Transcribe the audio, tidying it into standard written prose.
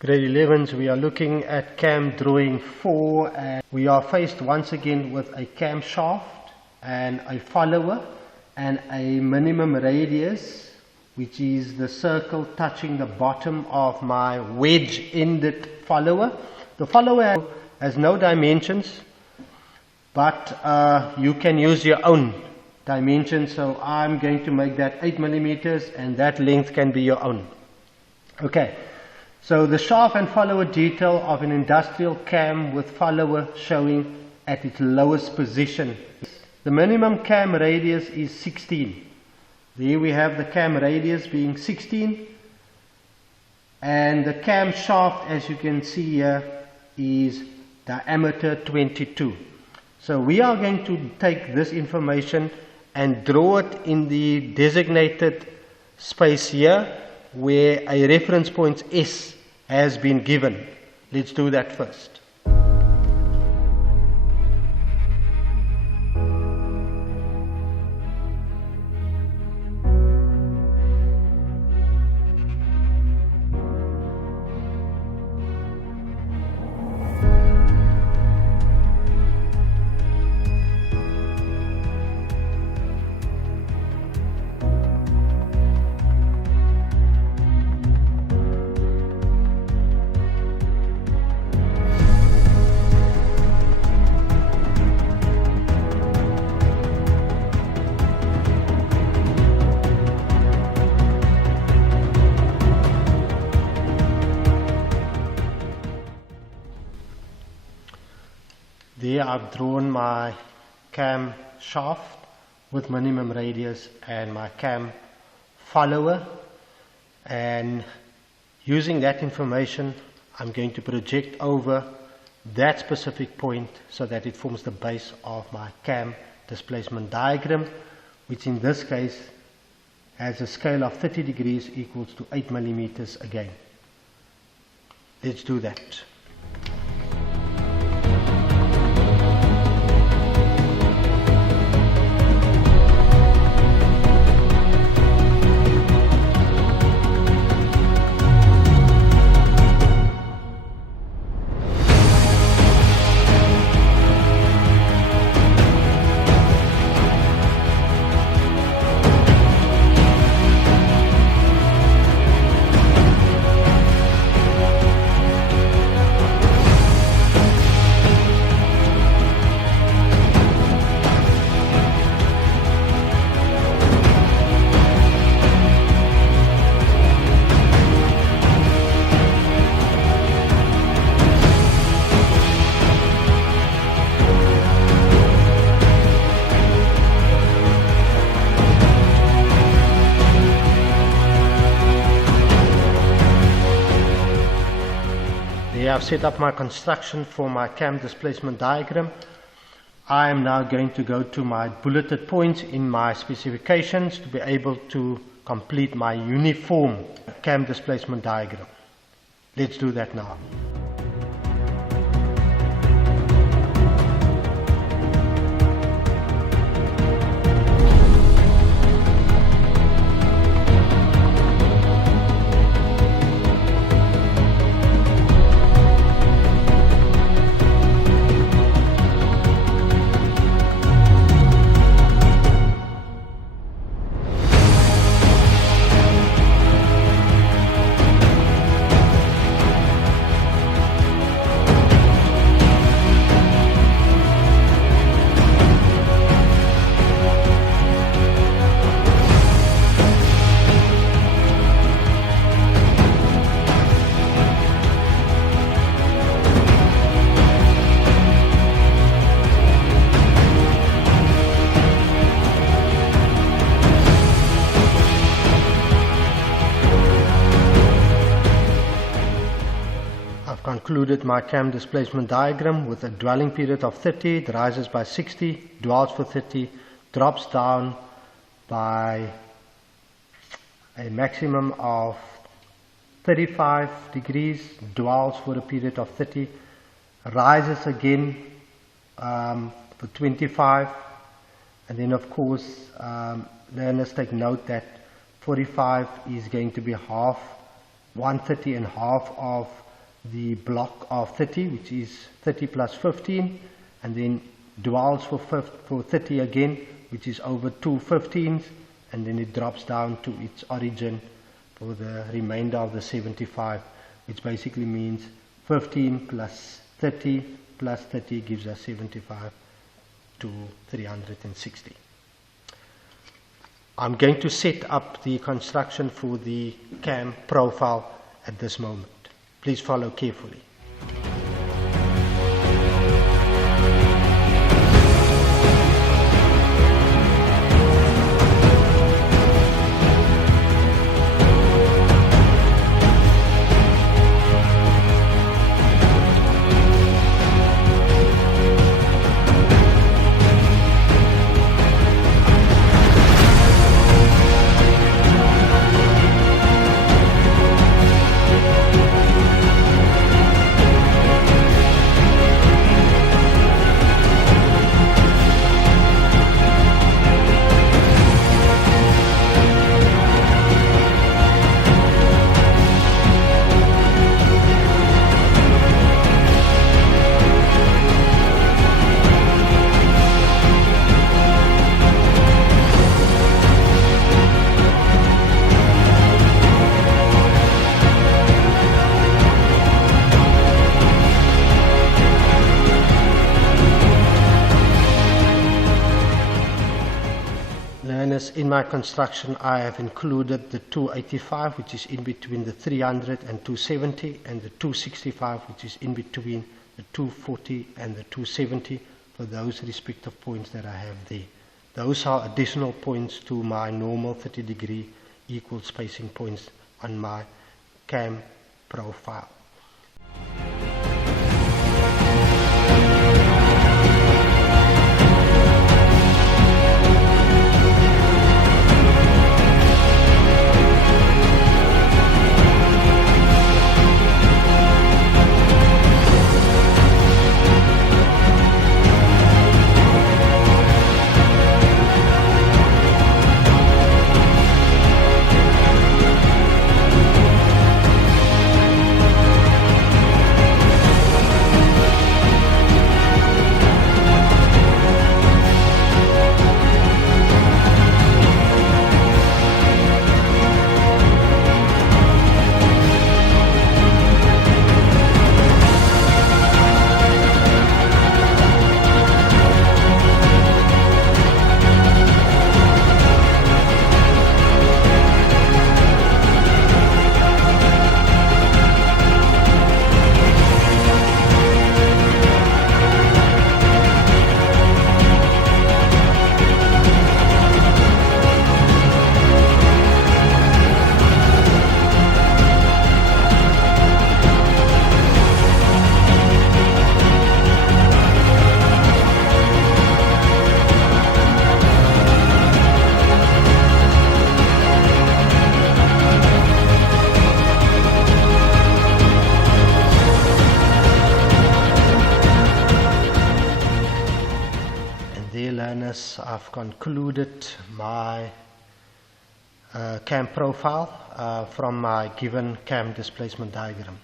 Grade 11s, we are looking at cam drawing 4, and we are faced once again with a cam shaft and a follower and a minimum radius, which is the circle touching the bottom of my wedge-ended follower. The follower has no dimensions, but you can use your own dimensions, so I'm going to make that 8 millimeters, and that length can be your own. Okay. So the shaft and follower detail of an industrial cam with follower showing at its lowest position. The minimum cam radius is 16. There we have the cam radius being 16, and the cam shaft, as you can see here, is diameter 22. So we are going to take this information and draw it in the designated space here, where a reference point S has been given. Let's do that first. There I've drawn my cam shaft with minimum radius and my cam follower, and using that information I'm going to project over that specific point so that it forms the base of my cam displacement diagram, which in this case has a scale of 30 degrees equals to 8 millimeters again. Let's do that. I've set up my construction for my cam displacement diagram. I am now going to go to my bulleted points in my specifications to be able to complete my uniform cam displacement diagram. Let's do that now. Concluded my cam displacement diagram with a dwelling period of 30, it rises by 60, dwells for 30, drops down by a maximum of 35 degrees, dwells for a period of 30, rises again for 25, and then of course learners take note that 45 is going to be half, 130 and half of the block of 30, which is 30 plus 15, and then duals for 30 again, which is over 2 15s, and then it drops down to its origin for the remainder of the 75, which basically means 15 plus 30 plus 30 gives us 75 to 360. I'm going to set up the construction for the cam profile at this moment. Please follow carefully. In my construction, I have included the 285, which is in between the 300 and 270, and the 265, which is in between the 240 and the 270 for those respective points that I have there. Those are additional points to my normal 30-degree equal spacing points on my cam profile. I've concluded my cam profile from my given cam displacement diagram.